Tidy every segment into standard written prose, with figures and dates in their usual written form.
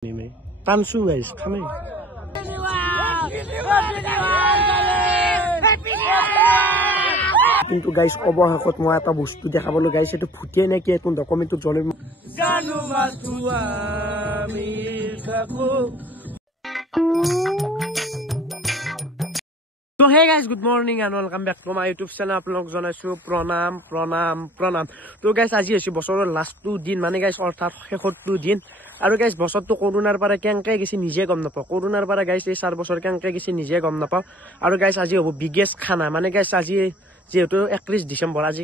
Tansu guys, kami. কিন্তু guys অবশেষত মই এটা বস্তু দেখাবলৈ গাইছ এটো ফুটিয়ে নে কি তোন ডকুমেন্টটো জলে জানো মাতুয়া আমি থাকো So hey guys, good morning and welcome back to my YouTube channel. আপোনাক জনাইছো প্ৰণাম তো গাইস আজি হৈছে বছৰৰ লাষ্ট 2 দিন মানে গাইস অৰ্থাৎ শেষৰ 2 দিন আৰু গাইস বছৰটো কৰোনাৰ পৰা কেংকে গেছি নিজে গম নাপাও কৰোনাৰ পৰা গাইস এই 4 বছৰ কেংকে গেছি নিজে গম নাপাও আৰু গাইস আজি হ'ব বিগেষ্ট খানা মানে গাইস আজি যেহেতু 31 ডিসেম্বৰ আজি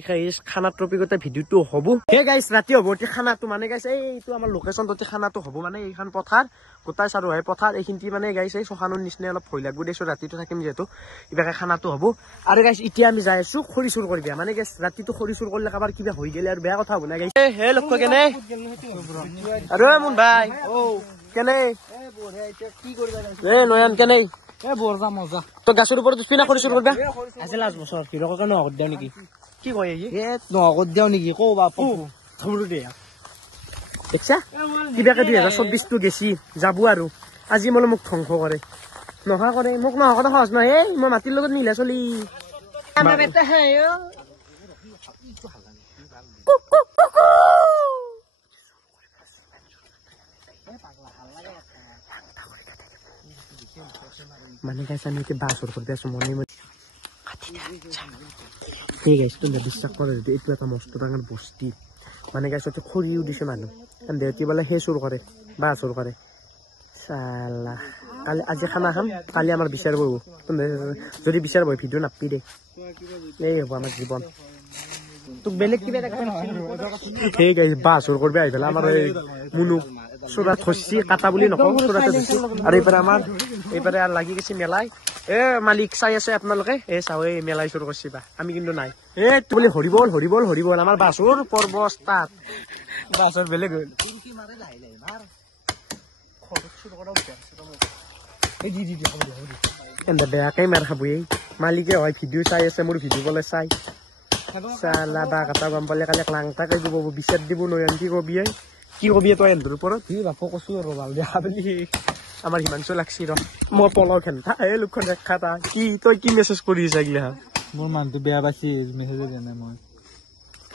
খানা টপিকতে ভিডিওটো হ'ব হে গাইস ৰাতি হ'ব তে খানাটো মানে গাইস এইটো আমাৰ লোকেশনতে খানাটো হ'ব মানে এইখান পথাৰ গোটাই চাৰু হয় পথাৰ এইখিনটি মানে গাইস এই সখানৰ নিচনে অলপ ভয় লাগব দেছো ৰাতিটো থাকিম যেহেতু ইবাকে খানাটো হ'ব আৰু গাইস এতিয়া আমি যাই আছো খৰি চুৰ কৰিবা মানে গাইস ৰাতিটো খৰি চুৰ কৰিলে কাবাৰ কিবা হৈ গেলে আৰু বেয়া কথা হ'ব না গাইস হে লক্ষ কেনে আৰু মুন ভাই ও কেনে এ বঢ়িয়া এতিয়া কি কৰিবা এ নয়ন কেনে এ বৰজা মজা তো গাছৰ ওপৰত স্পিনা কৰি চুৰ কৰিবা আছে লাজ বছৰ কিৰক কেন নগদ দিও নেকি কি কয় এ নগদ দিও নেকি কও বাপু থমৰু দে দেখছা কিবাকে 2024 টো গেছি যাবো আৰু আজি মলে মোক ধ্বংস কৰে নহা কৰে মোক নহা কথা সহজ নহয় এই মই মাটিৰ লগত মিলা চলি আমাৰ বেটা হে মানে গাইস আমি তে বাসর করতে আছো মনে মনে কাটি দা এই গাইস তুমি বিশ্বাস করো যে এটা একটা মস্ত ডাঙর বস্তি মানে গাইস তো খড়িও দিছে মানুষ এন্ড দেতি বলে হে সুর করে বাসর করে শালা কালি আজ খানা খাম কালি আমার বিচার বউ তুমি যদি বিচার বই ভিডিও নাপি দে এই হবো আমার জীবন তো বেলেগ কিবা দেখা না এই গাইস বাসর করবে আইবেলা আমার মুনু সুরা থসি কাটা বুলি নকও সুরাতে দিছি আর এইবারে আর লাগি গেছি মেলাই এ মালিক চাই আছে আপোনালোকে এ চাও এই মেলাই চুৰ কৰিছিবা আমি কিন্তু নাই এ তুমি হৰিবল আমাৰ বাছৰ পৰ্ব স্টাৰ্ট বাছৰ বেলেগ হল কি মাৰে লাহে লাহে মাৰ খৰচ চুৰ কৰা উঠে এই দি হ'ব এন্ডা বেয়াকে মাৰ খাবই মালিকে হয় ভিডিও চাই আছে মোৰ ভিডিও বলে চাই সালা বা কাটা গম পালে কালে লাংটাকে দিব বিচাৰ দিব নয়ন কি কবি তই এন্ডৰ ওপৰত কি বাপু কছু আৰু ভাল দেখা বুলি আমাৰ হিমাংশু লাগছি ৰ মই পলৰ খেলতা এই লুখন দেখা তা কি তই কি মেছেজ কৰি আছা গিলা মোৰ মানটো বেয়া পাছি মেছেজ দেনে মই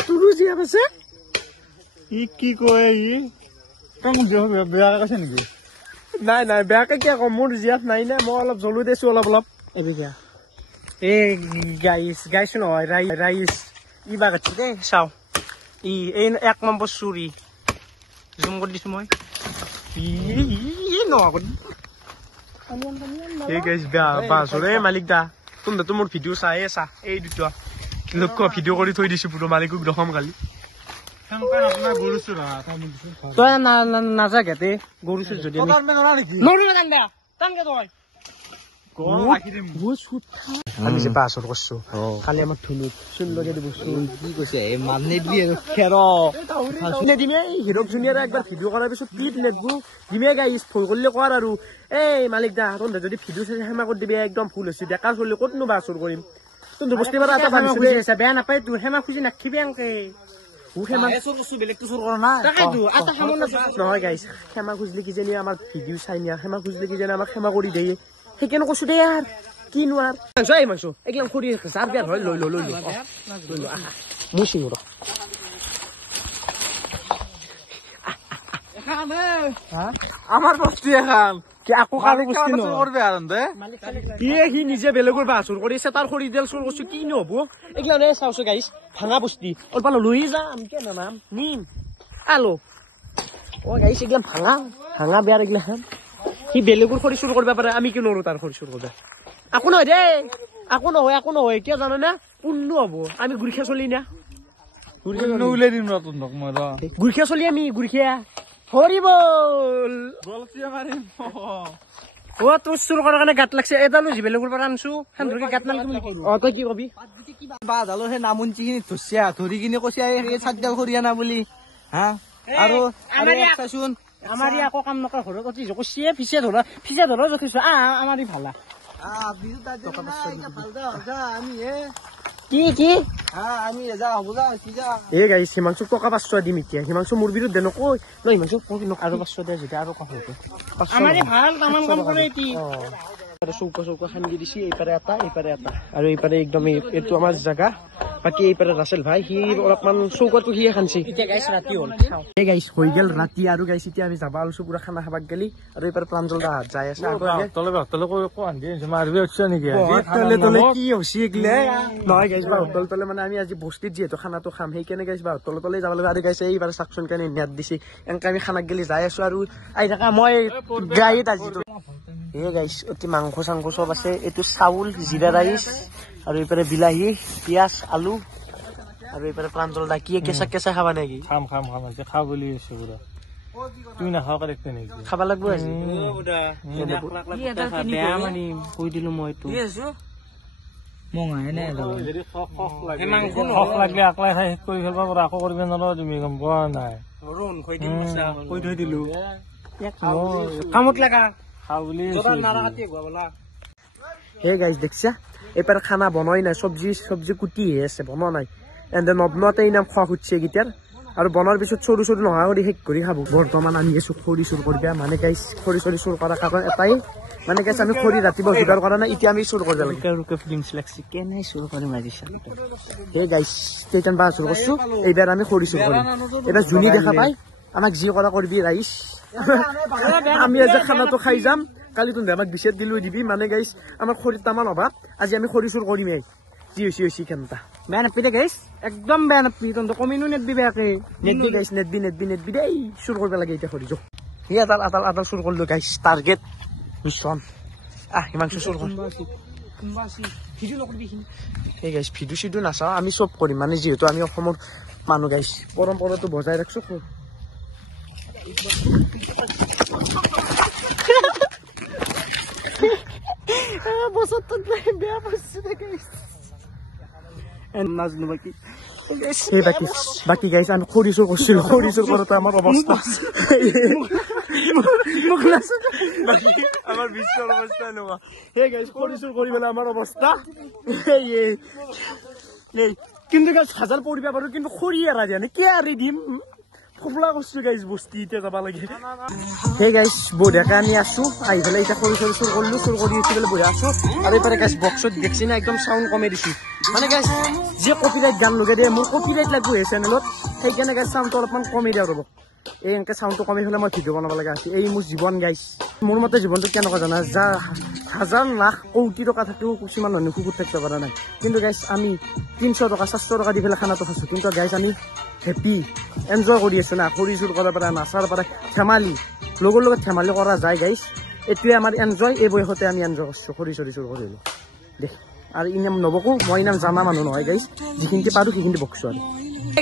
তুৰু জিয়া আছে ই কি কয় ই কাম বেয়া কৈছে নেকি নাই বেয়াকে কি কম মোৰ জিয়াত নাই না মই অলপ জলু দেছো অলপ এবিকা এ গাইছ নহয় ৰাইস ই বাগতি দে চাও ই এই 1 নম্বৰ চুৰি জুম কৰি দিছো মই মালিক দা তুমি তো মোৰ ভিডিও চাই আছা এই দুটা লোক ভিডিও কৰি থৈ দিছো পুৰো মালিকক দখম কালি তই নাজাগেতে গৰু চুৰ যদি আমি যে বাছৰ কৰছো খালি আমাক ধুনুক সুন্দৰকে বস্তু কি কৈছে মানে দি খেৰ দিমে হিৰক জুনিয়ৰ একবাৰ ভিডিও কৰাৰ পিছত ক্লিপ নেবু দিমে গাইছ ফোন কৰিলে কোৱাৰ আৰু এই মালিক দা তহঁতে যদি ভিডিও চাই হেমা কৰি দিবি একদম ফুল হৈছে বেকাৰ চলি ক'তনো বাছৰ কৰিম তহঁতে বস্তি বাৰ এটা ভাবিছো আছে বেয়া নাপায় তোৰ হেমা খুজি নাখিবি আংকে নহয় গাইছ হেমা খুজিলে কিজানি আমাৰ ভিডিও চাই নিয়া হেমা খুজিলে কিজানি আমাক হেমা কৰি দিয়ে সেইকাৰণে কৈছো দে ইয়াৰ কি নোৱাৰ মাংস একদম খৰি যাৰ বিয়াৰ হয় লৈ মোৰ চিঙৰ আমাৰ বস্তি এখন কি আকৌ কাৰো বস্তি নকৰবে আৰন্দে সি নিজে বেলেগৰ বাছুৰ কৰিছে তাৰ খৰি দেল চুৰ কৰিছো কি নহব এগলা নে চাওছো গাইছ ভাঙা বস্তি অলপ লৈ যাম কেনে নাম নিম আলো ও গাইছ একদম ভাঙা বেয়াৰ এগলা সি বেলেগৰ খৰি চুৰ কৰিব পাৰে আমি কি নৰো তাৰ খৰি চুৰ কৰিব আকো নহয় দে আকো নহয় কিয় জানো না পুণ্য হব আমি গুৰিখা চলি না উলাই দিম নক মই গুৰিখা চলি আমি গুৰিখা হৰিবল বলছিয়া মাৰিম ও তোৰ চুৰ কৰাৰ কাৰণে গাত লাগছে এডালো বেলেগৰ পৰা আনছো হেনধৰকে গাত নালাগে তই কি কবি বাদালো হে নামুঞ্চি খিনি ধুচিয়া ধৰি কিনে কৈছে এই চাকডাল কৰিয়া না বুলি হা আৰু চাচোন আমাৰ আকৌ কাম নকৰা ঘৰত অতি কৈছে ফিছে ধৰা যথেষ্ট আমাৰ ভালা কি আমি যা হবলা কি যা এই গাইছ হিমাংশু টকা 500 দিম এতিয়া হিমাংশু মোৰ বিৰুদ্ধে নকয় ন হিমাংশু আৰু 500 দিয়া যদি আৰু কথা হতো আমাৰে ভাল তামান কাম কৰে এটি চৌকা খান্দি দিছি এইপাৰে এটা আৰু এইপাৰে একদম এইটো আমাৰ জাগা বাকি এইপাৰে ৰাসেল ভাই সি অলপমান চৌকাটো সিয়ে খানছি এতিয়া গাইছ ৰাতি হ'ল এই গাইছ হৈ গেল ৰাতি আৰু গাইছ এতিয়া আমি যাবা আলছো পুৰা খানা খাবাক গেলি আৰু এইপাৰে প্ৰাঞ্জল দা যাই আছে তলে কো আনদি মাৰবি আছে নেকি তলে কি হইছি গলে নহয় গাইছ বা তলে মানে আমি আজি বস্তিত যেটো খানাটো খাম সেই কেনে গাইছ বা তলে যাব লাগে আৰু গাইছ এইবাৰ সাকচন কানে নিয়াত দিছি এনকা আমি খানাক গেলি যাই আছো আৰু আই থাকা মই গাইত আজি এই গাইছ অতি মাংস চাংস সব আছে এটো চাউল জিৰা ৰাইস আৰু এইপাৰে বিলাহী পিয়াজ আলু আৰু এইপাৰে প্ৰাঞ্জল দা কি কেঁচা খাবা নেকি খাম আছে খাও বুলি আছে পুৰা তুমি না খাও কালেক্ট নেকি খাবা লাগব আজি কি এটা বেয়া মানি কই দিলো মই তো কি আছো মঙাই নাই যদি খখ লাগে মাংস খখ লাগলে আকলাই খাই কৰি ফেলবা পৰা আকো কৰিবে নল তুমি গম পোৱা নাই ৰন কই দিম মছা কই থৈ দিলো কামত লাগা খাও বুলি জবা নাৰাতি গোৱালা হে গাইস দেখছা এপাৰ খানা বনাই নাই সবজি কুটি আছে বনোৱা নাই এন্ড নবনতে ইনাম খোৱা খুচছে গিটাৰ আৰু বনাৰ পিছত সৰু নহা কৰি হেক কৰি খাব বৰ্তমান আমি গেছো খৰি চুৰ কৰিবা মানে গাইস খৰি চুৰ কৰা কাৰণ এটাই মানে গাইস আমি খৰি ৰাতিপুৱা যোগাৰ কৰা নাই এতিয়া আমি চুৰ কৰিব লাগে ৰুকে ফিলিংছ লাগছে কেনে চুৰ কৰি মাৰিছা হে গাইস কেইটান বা চুৰ কৰছো এইবাৰ আমি খৰি চুৰ কৰিম এটা জুনি দেখা পাই আমাক যি কৰা কৰিবি ৰাইস আমি আজি খানাটো খাই যাম কালি তুমি আমাক বিশেষ দিলৈ দিবি মানে গাইস আমাৰ খৰিত তামান অভাৱ আজি আমি খৰি চুৰ কৰিমেই যি হৈছি কেনটা বেয়া নাপি দে গাইস একদম বেয়া নাপি তন্ত কমিনো নেটবি বেয়াকে নেটবি গাইস নেটবি দেই চুৰ কৰিব লাগে এতিয়া খৰি যো হি আটাল চুৰ কৰিলো গাইস টাৰ্গেট মিছন হিমাংশু চুৰ কৰ ভিডিও নকৰিবি এই গাইস ভিডিও নাচাও আমি সব কৰিম মানে যেহেতু আমি অসমৰ মানুহ গাইস পৰম্পৰাটো বজাই ৰাখছো বেয়া বাকি গাইছ আমি খৰি চুৰ কৰিছিলো খৰি চুৰ কৰোতে আমাৰ অৱস্থা আমাৰ বিশ্বৰ অৱস্থা এনেকুৱা সেই গাইছ খৰি চুৰ কৰি পেলাই আমাৰ অৱস্থা কিন্তু গাইছ হাজাৰ পৰিবা পাৰো কিন্তু খৰি এৰা দিয়া নাই কি এৰি দিম ফফলা করছো গাইস বস্তি ইতে যাবা লাগে হে গাইস বড়িয়াকে আনি আসু আই ফেলে এটা খৰি চুৰ করলু চুর করি উঠি ফেলে বড়িয়া আসু আর এপারে গাইস বক্সত দেখছি না একদম সাউন্ড কমে দিছি মানে গাইস যে কপিরাইট গান লগে দিয়ে মোর কপিরাইট লাগবো এই চ্যানেলত সেইকাৰণে গাইস সাউন্ড অলপমান কমে দিয়া ৰব এই এনেকে সাউন্ডটো কমে ফেলে মই ভিডিও বনাব লাগা আছে এই মোৰ জীৱন গাইস মোৰ মতে জীৱনটো কেনেকুৱা জানা যা হাজাৰ লাখ কোটি টকা থাকিও কিছুমান মানুহ কুকুৰ থাকিব পৰা নাই কিন্তু গাইস আমি 300 টকা 400 টকা দি ফেলে খানাটো খাইছো কিন্তু গাইস আমি হেপি এনজয় কৰি আছো না খৰি চুৰ কৰা পৰা নাচাৰ পৰা ধেমালি লগৰ লগত ধেমালি কৰা যায় গাইস এটোৱে আমাৰ এনজয় এই বয়সতে আমি এনজয় কৰছো খৰি চুৰ কৰিলো দেখ আৰু ইনাম নবকো মই ইনাম জানা মানুহ নহয় গাইস যিখিনি পাৰো সেইখিনি বকছো আৰু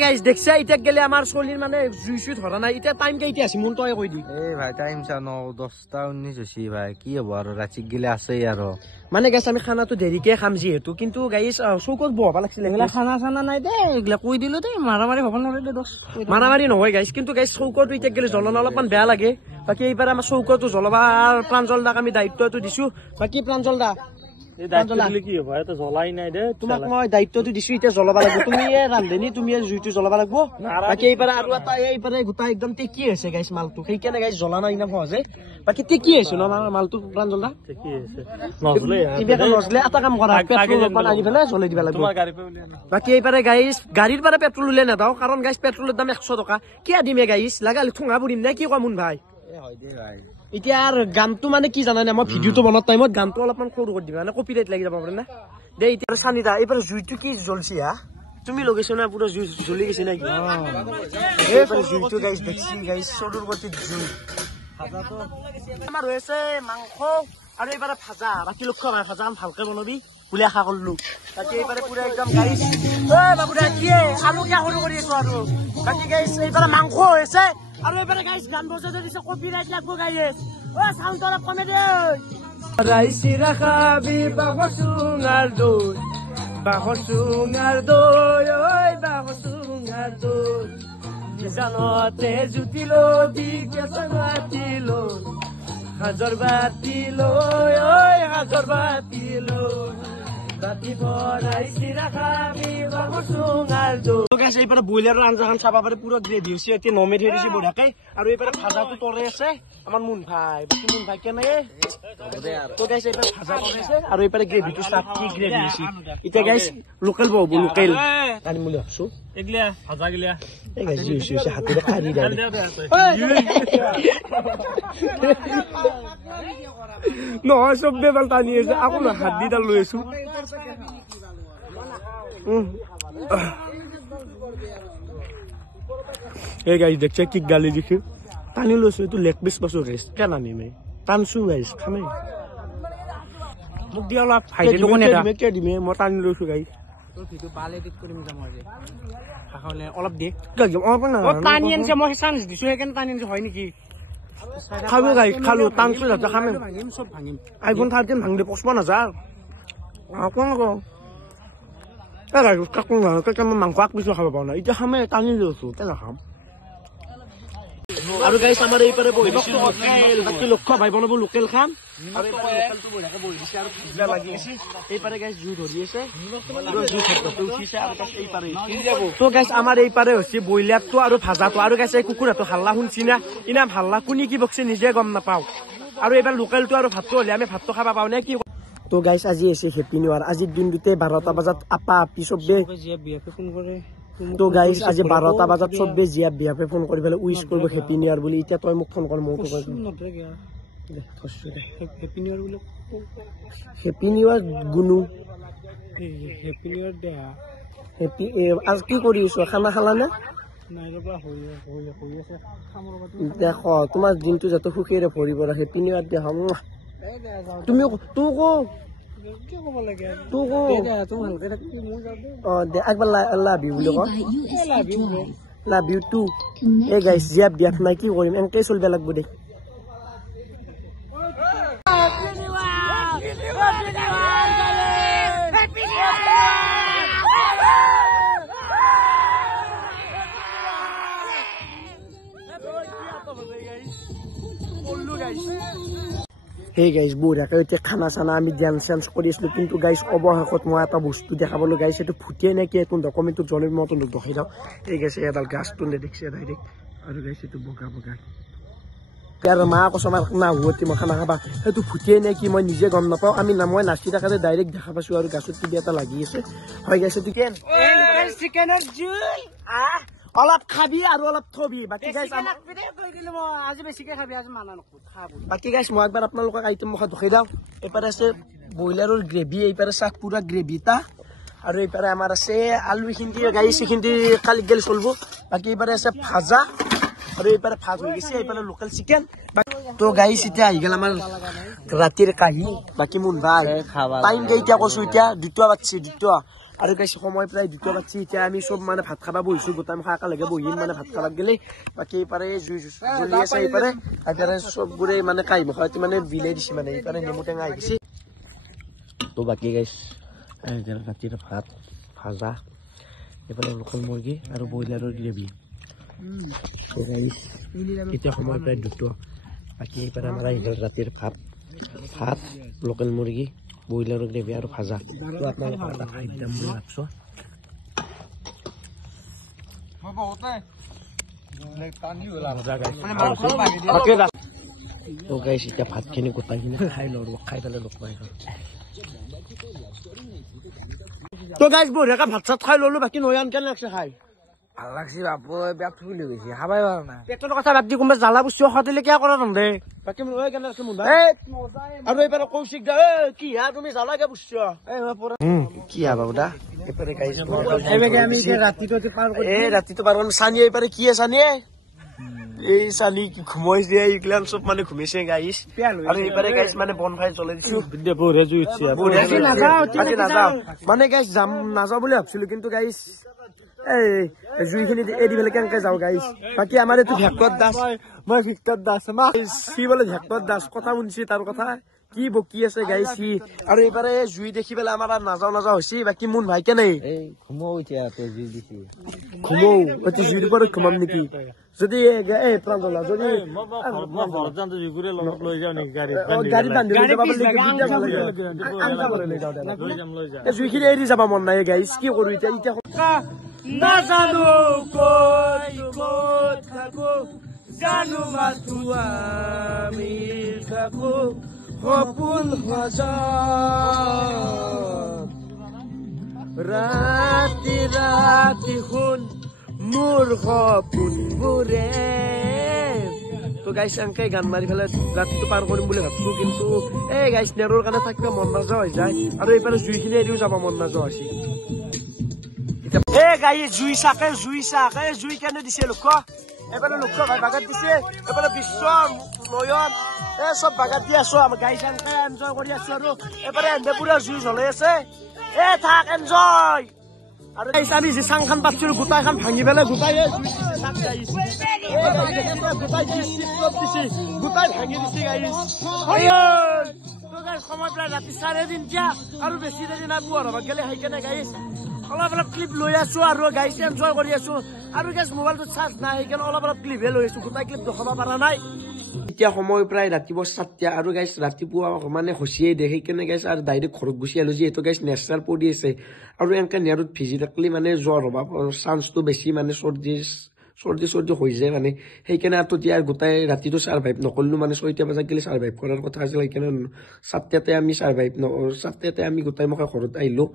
গাইস দেখছা ইটা গেলে আমাৰ চলিৰ মানে জুইছু ধৰা নাই ইটা টাইম কেইটা আছে মন তই কৈ দি এই ভাই টাইম চা 10টা 19 হৈছে ভাই কি হ'ব আৰু ৰাতি গেলে আছে আৰু মানে গাইস আমি খানাটো দেৰিকে খাম যিহেতু কিন্তু গাইস চৌকত বহবা লাগছিল এগলা খানা নাই দে এগলা কৈ দিলো দে মাৰামাৰি হ'ব নৰে 10 মাৰামাৰি নহয় গাইস কিন্তু গাইস চৌকটো ইটা গেলে জ্বলন অলপমান বেয়া লাগে বাকি এইবাৰ আমাৰ চৌকটো জ্বলবা প্ৰাঞ্জল দাক আমি দায়িত্বটো দিছো বাকি প্ৰাঞ্জল দা কি হ'ব এটা জ্বলাই নাই দে তোমাক মই দায়িত্বটো দিছো এতিয়া জ্বলাবা লাগিব তুমি ৰান্ধনি তুমি জুইটো জ্বলাবা লাগিব বাকি এইবাৰ আৰু এটা এইবাৰ গোটা একদম টেকি আছে গাইস মালটো সেইকাৰণে গাইস জ্বলা নাই ইনা সহজে বাকি টেকি আছে ন মালটো প্ৰাঞ্জল দা টেকি আছে নজলে এটা কাম কৰা পেট্ৰল অকমান আনি ফেলে জ্বলাই দিবা লাগিব তোমাৰ গাড়ী পে বাকি এইবাৰে গাইস গাড়ীৰ পৰা পেট্ৰল উলে না দাও কাৰণ গাইস পেট্ৰলৰ দাম 100 টকা কি দিমে গাইস লাগালে ঠুঙা বুৰিম না কি কমুন ভাই হয় দে ভাই এতিয়া আর গানটো মানে কি জানা না মই ভিডিওটো বনাত টাইমত গানটো অলপমান সৰু কৰি দিবা না কপিৰাইট লাগি যাব পাৰে না দে এতিয়া সানিদা এইবাৰ জুইটো কি জ্বলছি হা তুমি লগেছ না পুৰো জুই জ্বলি গেছে নাকি এইবাৰ জুইটো গাইস দেখছি গাইস সৰুৰ গতি জুই ভাজা তো আমাৰ হৈছে মাংস আৰু এইবাৰ ভাজা বাকি লক্ষ্য ভাই ভাজা ভালকে বনাবি বুলি আশা করলু বাকি এইবারে পুরো একদম গাইস ও বাবুরা কি আলু কি সৰু কৰি আছো আৰু বাকি গাইস এইবাৰ মাংস হৈছে আৰু এবারে গাইস গান বজাই দিছে কপিরাইট লাগবো গাইস ও সাউন্ড অলপ কমে দে রাইসি রাখাবি বাহসুঙার দই ওই বাহসুঙার দই জানতে জুতিলো দি কেসা বাতিলো হাজার বাতিলো ওই হাজার বাতিলো এইপাৰে ব্ৰইলাৰৰ আঞ্জাখন চাব পাৰে পুৰা গ্ৰেভি হৈছে এতিয়া নমে থৈ দিছে বঢ়িয়াকে আৰু এইপাৰে ভাজাটো তৰে আছে আমাৰ মুন ভাই কেনে তো গাইছ এইপাৰে ভাজা তৰে আৰু এইপাৰে গ্ৰেভিটো চাপ কি গ্ৰেভি হৈছে এতিয়া গাইছ লোকেল বহব লোকেল আনিম বুলি ভাবছো এগলিয়া ভাজা গিলা এই গাইছ হৈছে হাতেৰে কাঢ়ি যায় নহয় চবে ভাল টানি আছে আকৌ হাত দি ডাল লৈ আছো এই গাইছ দেখছে কি গালি দিছে টানি লৈছো এইটো লেগ পিচ পাছো ৰেষ্ট কেন আনিমে টানছো গাইছ খামে মোক দিয়া অলপ দিমে মই টানি লৈছো গাইছ অলপ দিয়ে টানি আনিছে মই চান্স দিছো সেইকাৰণে টানি আনিছো হয় নেকি খালো গাইছ খালো টানছো যাতে খামে আইফোন 13 ভাঙি 55,000 আকৌ আকৌ মাংস আগ পিছু খাব পাৰো না এতিয়া খামে টানি লৈছো কেনে খাম আৰু গাইছ আমাৰ এইপাৰে বহি দিছো বাকী লক্ষ্য ভাই বনাব লোকেল খাম আৰু এইপাৰে লোকেলটো বঢ়িয়াকে বহি দিছে আৰু ভিজা লাগি আছে এইপাৰে গাইছ জুই ধৰি আছে জুই শব্দটো উঠিছে আৰু গাইছ এইপাৰে তো গাইছ আমাৰ এইপাৰে হৈছে ব্ৰইলাৰটো আৰু ভাজাটো আৰু গাইছ এই কুকুৰাটো হাল্লা শুনছি না ইনাম হাল্লা কোনি কি বকছে নিজে গম নাপাওঁ আৰু এইবাৰ লোকেলটো আৰু ভাতটো হ'লে আমি ভাতটো খাব পাওঁ নে কি তো গাইছ আজি আছে হেপী নিউ ইয়াৰ আজিৰ দিনটোতে 12টা বজাত আপা আপি চবে ফোন কৰে তো গাইছ আজি 12টা বজাত চবে জিয়া বিয়াপে ফোন কৰি পেলাই উইশ কৰিব হেপী নিউ ইয়াৰ বুলি এতিয়া তই মোক ফোন কৰ মোক হেপী নিউ ইয়াৰ গুনু হেপী নিউ ইয়াৰ দেহা হেপী আজ কি কৰি আছো খানা খালা নে দেখ তোমাৰ দিনটো যাতে সুখেৰে ভৰিব হেপী নিউ ইয়াৰ দেহা তুমি তোক লাভ ইউ বুলি লাভ ইউ টু এই গাইছ জিয়াপ দিয়াত নাই কি কৰিম এনেকে চলিব লাগব দে Hey guys, বঢ়িয়াকে এতিয়া খানা চানা আমি ডান্স চান্স কৰি আছিলো কিন্তু গাইছ অৱশেষত মই এটা বস্তু দেখাবলৈ গাইছ এইটো ফুটিয়ে নে কি এইটো ডকুমেণ্টটো জনাই মই তোমাক দেখাই দিওঁ এই গাইছ এডাল গাছটো নেদেখিছে ডাইৰেক্ট আৰু গাইছ এইটো বগা বগা আৰু মা কচমাৰ নাহুৱতি মই খানা খাবা সেইটো ফুটিয়ে নে কি মই নিজে গম নাপাওঁ আমি মই নাচি থাকাতে ডাইৰেক্ট দেখা পাইছো আৰু গাছত কিবা এটা লাগি আছে হয় গাইছ চিকেন চিকেনৰ জোল অলপ খাবি আৰু অলপ থবি বাকি গাইছ আজি বেছিকে খাবি আজি মানা নকৰো বাকি গাইছ মই একবাৰ আপোনালোকক আইটেম মুখত দেখাই দিওঁ এইপাৰে আছে ব্ৰইলাৰৰ গ্ৰেভি এইপাৰে চাক পুৰা গ্ৰেভি এটা আৰু এইপাৰে আমাৰ আছে আলু এইখিনি গাইছ এইখিনি কালি গেল চলিব বাকি এইপাৰে আছে ভাজা আৰু এইপাৰে ভাজ হৈ গৈছে এইপাৰে লোকেল চিকেন তো গাইছ এতিয়া আহি গেল আমাৰ ৰাতিৰ কাহি বাকি মুন ভাই টাইম কেইটা কৈছো এতিয়া 2টা বাজছে 2টা আৰু গাইছ সময় প্ৰায় 2টা বাজছে এতিয়া আমি সব মানে ভাত খাবা বহিছো গোটাই মই একেলগে বহিম মানে ভাত খাব গেলে বাকি এইপাৰে জুই জ্বলি আছে এইপাৰে আৰু সববোৰে মানে কাহি মুখত মানে বিলাই দিছে মানে এইপাৰে নেমু টেঙা আহি গৈছে তো বাকি গাইছ ৰাতিৰ ভাত ভাজা এইফালে লোকেল মুৰ্গী আৰু ব্ৰইলাৰৰ গ্ৰেভি এতিয়া সময় প্ৰায় 2টা বাকি এইপাৰে আমাৰ আহি গ'ল ৰাতিৰ ভাত লোকেল মুৰ্গী ব্ৰইলাৰৰ গ্ৰেভি আৰু ভাজা তো আপোনালোকৰ এটা খাই দিম বুলি ভাবছো তো গাইছ এতিয়া ভাতখিনি গোটাইখিনি খাই লওঁ খাই পেলাই লগ পাই তো গাইছ বঢ়িয়াকে ভাত চাত খাই ললো বাকি নয়ান কেনে লাগছে খাই ভাল লাগছে বাপু বেয়া ফুলি গৈছে খাবাই ভাল নাই পেটৰ কথা বাদ দি কোনোবা জ্বালা বস্তু খাওঁতে কিয় কৰা নন্দে বাকি কেনে লাগছে মুন আৰু এইবাৰ কৌশিক দা কি হা তুমি জ্বালাকে বুঝছ কি হা বাবুদা এইপাৰে গাইছ আমি ৰাতিটো পাৰ কৰিম চানি এইপাৰে কি চানি এই চানি কি ঘুমাই দিয়ে এইগিলান চব মানে ঘুমিছে গাইছ আৰু এইপাৰে গাইছ মানে বনফাই জ্বলাই দিছো নাযাওঁ মানে গাইছ যাম নাযাওঁ বুলি ভাবছিলো কিন্তু গাইছ এই জুইখিনি এৰি পেলাই কেনেকে যাওঁ গাইছ বাকী আমাৰ এইটো ভেকত দাস মই ভিক্টৰ দাস সি বোলে ভেকত দাস কথা শুনছি তাৰ কথা কি বকি আছে গাইছ সি আৰু এইবাৰে জুই দেখি পেলাই আমাৰ নাযাওঁ হৈছে বাকী মোন ভাই কেনে এই ঘুমো এতিয়া জুই দিছি ঘুমৌ অতি জুইৰ পৰা ঘুমাম নেকি যদি এই প্ৰাঞ্জলা যদি গাড়ীত বান্ধি লৈ যাব জুইখিনি এৰি যাব মন নাই গাইছ কি কৰো এতিয়া নাজানো ক'ত থাকো জানো মাথো আমি থাকো সপোন ৰাতি ৰাতি শুন মোৰ সপোনবোৰে তো গাইছ এনেকে গান মাৰি পেলাই ৰাতিটো পাৰ কৰিম বুলি ভাবছো কিন্তু এই গাইছ নেৰৰ কাৰণে থাকিব মন নাযোৱা হৈ যায় আৰু এইফালে জুইখিনি এৰিও যাব মন নোযোৱা হৈছে এ গাই জুই চাকে জুই কেনে দিছে লক্ষ্য এবারে লক্ষ্য ভাই বাগাত দিছে এবারে বিশ্ব নয়ন সব বাগাত দি আছো আমি গাই চাংকে এনজয় কৰি আছো আৰু এবাৰে এনে পুৰা জুই জ্বলাই আছে থাক এনজয় আৰু গাইছ আমি যে চাংখান পাতিছিলো গোটাইখান ভাঙি পেলাই গোটাই গোটাই ভাঙি দিছে গাইছ সময় প্ৰায় ৰাতি 3:30 আৰু বেছি দেৰি নাই পুৱাৰ হ'ব গেলে সেইকাৰণে গাইছ অলপ ক্লিপ লৈ আছো আৰু গাইছ এনজয় কৰি আছো আৰু গাইছ মোবাইলটো চাৰ্জ নাই সেইকাৰণে অলপ ক্লিপহে লৈ আছো গোটাই ক্লিপ দেখাব পৰা নাই এতিয়া সময় প্ৰায় ৰাতিপুৱা 7টা আৰু গাইছ ৰাতিপুৱা মানে হচিয়ে দে সেইকাৰণে গাইছ আৰু ডাইৰেক্ট ঘৰত গুচি আহিলো যিহেতু গাইছ নেচাৰ পৰি আছে আৰু এনেকে নেৰত ভিজি থাকিলে মানে জ্বৰ হ'ব চান্সটো বেছি মানে চৰ্দি হৈ যায় মানে সেইকাৰণে আৰু তেতিয়া গোটাই ৰাতিটো ছাৰ্ভাইভ নকৰিলো মানে 6টা বজাত গেলি ছাৰ্ভাইভ কৰাৰ কথা আছিল সেইকাৰণে 7টাতে আমি ছাৰ্ভাইভ 7টাতে আমি গোটাই মকে ঘৰত আহিলো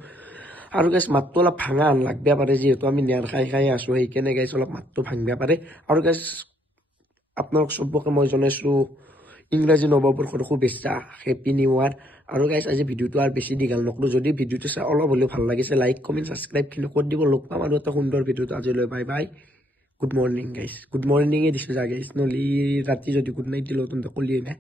আৰু গাইছ মাতটো অলপ ভাঙা লাগবে পাৰে যিহেতু আমি নেৰ খাই আছো সেইকাৰণে গাইছ অলপ মাতটো ভাঙিব পাৰে আৰু গাইছ আপোনালোক চবকে মই জনাইছো ইংৰাজী নৱবৰ্ষৰ শুভেচ্ছা হেপী নিউ ইয়াৰ আৰু গাইছ আজি ভিডিঅ'টো আৰু বেছি দীঘল নকৰো যদি ভিডিঅ'টো চাই অলপ হ'লেও ভাল লাগিছে লাইক কমেণ্ট ছাবস্ক্ৰাইব খিনি কৰি দিব লগ পাম আৰু এটা সুন্দৰ ভিডিঅ'টো আজিলৈ বাই বাই গুড মৰ্ণিং গাইছ গুড মৰ্ণিঙে দিছো যা গাইছ নহ'লে ৰাতি যদি গুড নাইট দিলোঁ তহঁতে কলিয়ে নাই